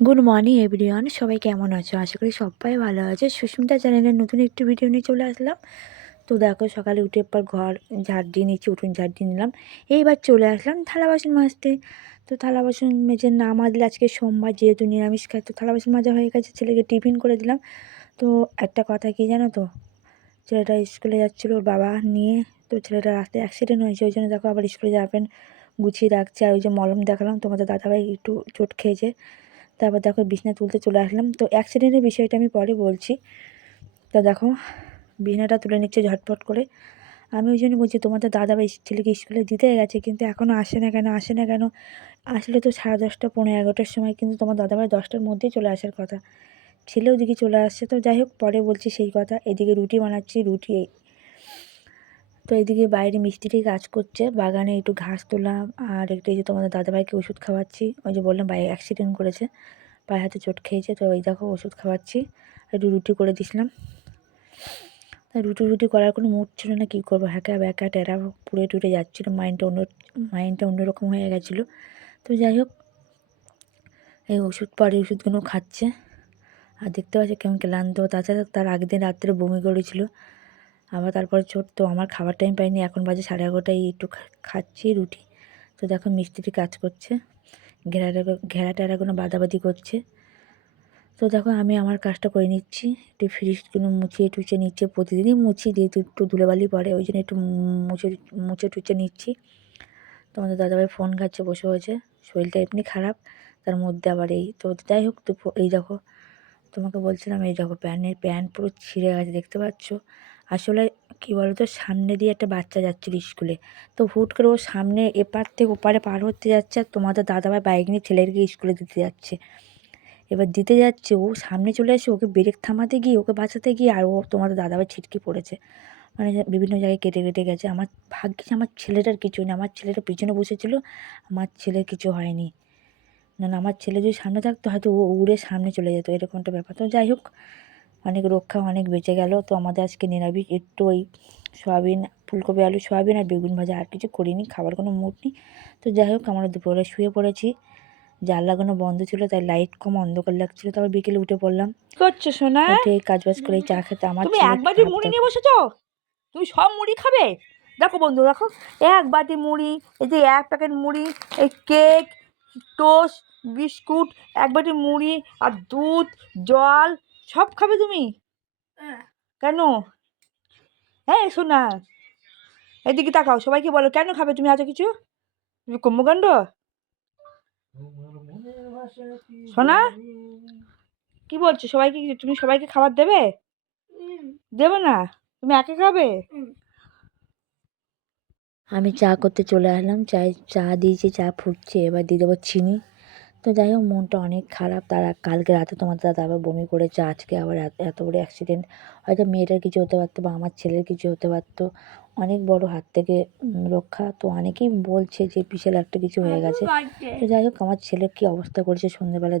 Good morning everyone, সবাই কেমন আছো? আশা করি সবাই ভালো আছে। সুস্মিতা চ্যানেলের নতুন একটি ভিডিও নিয়ে চলে আসলাম। তো দেখো, সকালে উঠে পর ঘর ঝাড় দিয়ে নিচ্ছি, উঠোন ঝাড় দিয়ে নিলাম। এইবার চলে আসলাম থালা বাসন মাজতে। তো থালা বাসন মেজে না মাজলে আজকে সোমবার, যেহেতু নিরামিষ খাই, তো থালা বাসন মাজা হয়ে গেছে, ছেলেকে টিফিন করে দিলাম। তো একটা কথা কি জানো তো, ছেলেটা স্কুলে যাচ্ছিলো ওর বাবা নিয়ে, তো ছেলেটা রাস্তায় অ্যাক্সিডেন্ট হয়েছে, ওই জন্য দেখো আবার স্কুলে যাবেন গুছিয়ে রাখছে। আর ওই যে মলম দেখালাম তোমাদের দাদাভাই একটু চোট খেয়েছে, তারপর দেখো বিছনা তুলতে চলে আসলাম। তো অ্যাক্সিডেন্টের বিষয়টা আমি পরে বলছি। তো দেখো বিছনাটা তুলে নিচ্ছে ঝটপট করে। আমি ওই জন্য বলছি তোমাদের দাদাভাই ছেলেকে স্কুলে দিতে গেছে, কিন্তু এখনও আসে না কেন? আসলে তো 10:30 11:30 সময়, কিন্তু তোমার দাদাভাই 10টার মধ্যেই চলে আসার কথা। ছেলেও দিকে চলে আসছে। তো যাই হোক, পরে বলছি সেই কথা। এদিকে রুটি বানাচ্ছি, তো এইদিকে বাইরে মিস্ত্রি কাজ করছে, বাগানে একটু ঘাস তোলাম। আর একটু এই যে তোমাদের দাদাভাইকে ওষুধ খাওয়াচ্ছি। ওই যে বললাম ভাই অ্যাক্সিডেন্ট করেছে, পায়ে হাতে চোট খেয়েছে, তো ওই দেখো ওষুধ খাওয়াচ্ছি। একটু রুটি করে দিছিলাম। রুটি করার কোনো মুড ছিল না, কী করবো, হ্যাঁকা ব্যাকা টেরা পুড়ে টুড়ে যাচ্ছিলো, মাইন্ডটা অন্যরকম হয়ে গেছিলো। তো যাই হোক, এই ওষুধগুলো খাচ্ছে। আর দেখতে পাচ্ছি কেমন ক্লান্ত। তাছাড়া তার আগের দিন রাত্রে বমি করেছিল, আবার তারপরে চোট। তো আমার খাবার টাইম পাইনি, এখন বাজে 11:30, একটু খাচ্ছি রুটি। তো দেখো মিস্ত্রি কাজ করছে, ঘেরা টেরাগুলো বাদাবাদি করছে। তো দেখো আমি আমার কাজটা করে নিচ্ছি, একটু ফ্রিজগুলো মুছিয়ে টুচে নিচ্ছে। প্রতিদিনই মুছি, যেহেতু একটু ধুলোবালি পড়ে, ওই জন্য একটু মুছে টুচে নিচ্ছি। তোমাদের দাদাভাই ফোন ঘাটছে বসে হয়েছে, শরীরটা এমনি খারাপ, তার মধ্যে আবার এই। তো যাই হোক, তো এই দেখো তোমাকে বলছিলাম, এই দেখো প্যান্ট পুরো ছিঁড়ে গেছে, দেখতে পাচ্ছ। আসলে কী বলতো, সামনে দিয়ে একটা বাচ্চা যাচ্ছিল স্কুলে, তো হুট করে ও সামনে এপার থেকে ওপারে পার হতে যাচ্ছে, আর তোমাদের দাদাভাই বাইক নিয়ে ছেলেকে স্কুলে দিতে যাচ্ছে। এবার দিতে যাচ্ছে, ও সামনে চলে আসে, ওকে ব্রেক থামাতে গিয়ে, ওকে বাঁচাতে গিয়ে, আর ও তোমাদের দাদাভাই ছিটকে পড়েছে। মানে বিভিন্ন জায়গায় কেটে কেটে গেছে। আমার ভাগ্যিস আমার ছেলেটার কিছু নেই, আমার ছেলেটা পিছনে বসেছিল, আমার ছেলের কিছু হয়নি। না না, আমার ছেলে যদি সামনে থাকতো হয়তো ও উড়ে সামনে চলে যেত, এরকম একটা ব্যাপার। তো যাই হোক, অনেক রক্ষা, অনেক বেঁচে গেল। তো আমাদের আজকে নিরামিষ, একটু ওই সয়াবিন, ফুলকপি আলু সয়াবিন আর বেগুন ভাজা, আর কিছু করিনি, খাবার কোনো মুড নেই। তো যাই হোক, আমরা দুপুরে শুয়ে পড়েছি, জানলাগুলো বন্ধ ছিল, তাই লাইট কম, অন্ধকার লাগছিল। তারপর বিকেলে উঠে পড়লাম, কি করছো সোনা? উঠে কাজবাজ করে চা খেতে। আমার তুমি ছেলে এক একটু বাটি খারাপ মুড়ি দেখো। নিয়ে বসেছো? তুমি সব মুড়ি খাবে? দেখো বন্ধু, দেখো, এক বাটি মুড়ি, এই যে এক প্যাকেট মুড়ি, এই কেক, টোস্ট, বিস্কুট, এক বাটি মুড়ি আর দুধ, জল, সব খাবে তুমি? কেন? হ্যাঁ সোনা, এদিকে তাকাও, সবাইকে বলো কেন খাবে তুমি এত কিছু? তুমি কর্মকাণ্ড। সোনা, কি বলছো? সবাইকে তুমি সবাইকে খাবার দেবে? দেবে না? তুমি একা খাবে? আমি চা করতে চলে আসলাম, চা দিয়েছি, চা ফুটছে, এবার দিয়ে দেবো চিনি। তো যাই হোক, মনটা অনেক খারাপ। তার কালকে রাতে তোমার দাদা আবার বমি করেছে, আজকে আবার এত বড় অ্যাক্সিডেন্ট। হয়তো মেয়েটার কিছু হতে পারতো, বা আমার ছেলের কিছু হতে পারতো, অনেক বড় হাত থেকে রক্ষা। তো অনেকেই বলছে যে বিশাল একটা কিছু হয়ে গেছে। তো যাই হোক, আমার ছেলের কী অবস্থা করেছে সন্ধ্যেবেলা